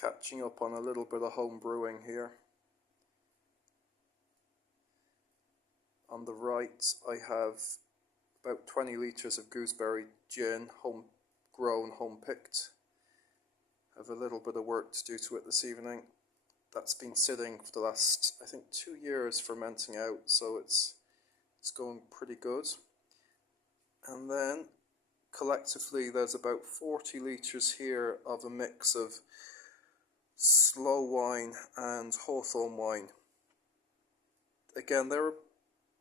Catching up on a little bit of home brewing here. On the right I have about 20 litres of gooseberry gin, home grown, home picked. Have a little bit of work to do to it this evening. That's been sitting for the last, I think, 2 years fermenting out, so it's going pretty good. And then collectively there's about 40 litres here of a mix of slow wine and hawthorn wine. Again, they're a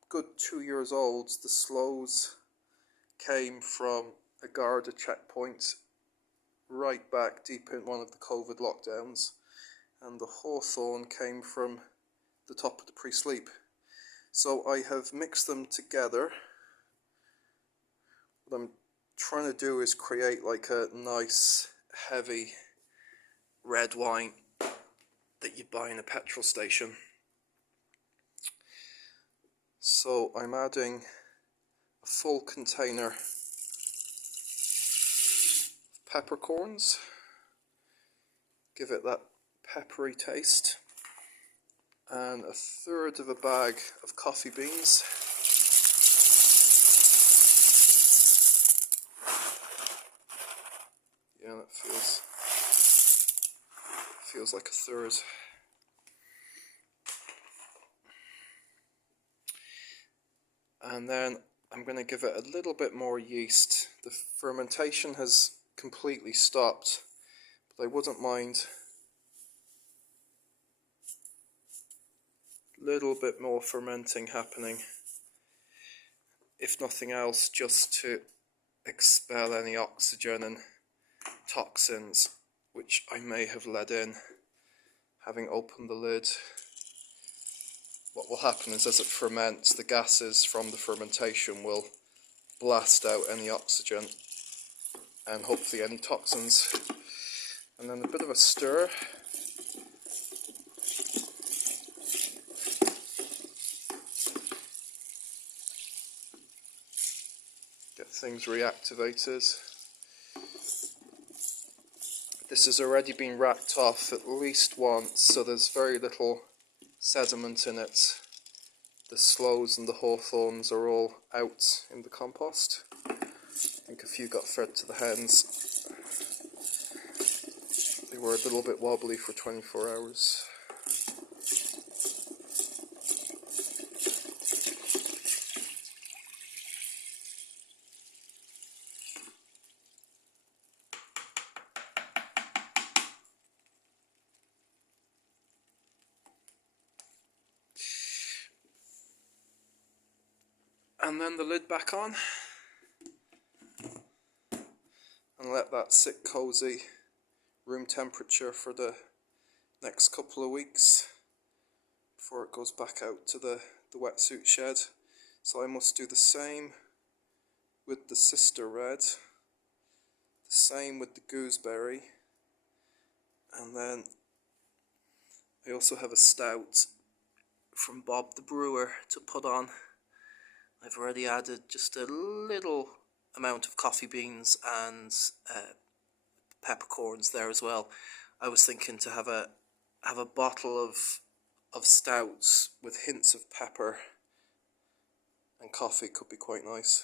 good 2 years old. The slows came from a Garda checkpoint right back deep in one of the COVID lockdowns, and the hawthorn came from the top of the pre-sleep. So I have mixed them together. What I'm trying to do is create like a nice heavy red wine that you buy in a petrol station. So I'm adding a full container of peppercorns, give it that peppery taste, and a third of a bag of coffee beans. Yeah, that feels like a third. And then I'm going to give it a little bit more yeast. The fermentation has completely stopped, but I wouldn't mind a little bit more fermenting happening, if nothing else just to expel any oxygen and toxins which I may have let in having opened the lid. What will happen is, as it ferments, the gases from the fermentation will blast out any oxygen and hopefully any toxins. And then a bit of a stir. Get things reactivated. This has already been racked off at least once, so there's very little sediment in it. The sloes and the hawthorns are all out in the compost. I think a few got fed to the hens. They were a little bit wobbly for 24 hours. And then the lid back on, and let that sit cozy, room temperature for the next couple of weeks before it goes back out to the wetsuit shed. So I must do the same with the sister red, the same with the gooseberry, and then I also have a stout from Bob the brewer to put on. I've already added just a little amount of coffee beans and peppercorns there as well. I was thinking to have a bottle of stouts with hints of pepper and coffee could be quite nice.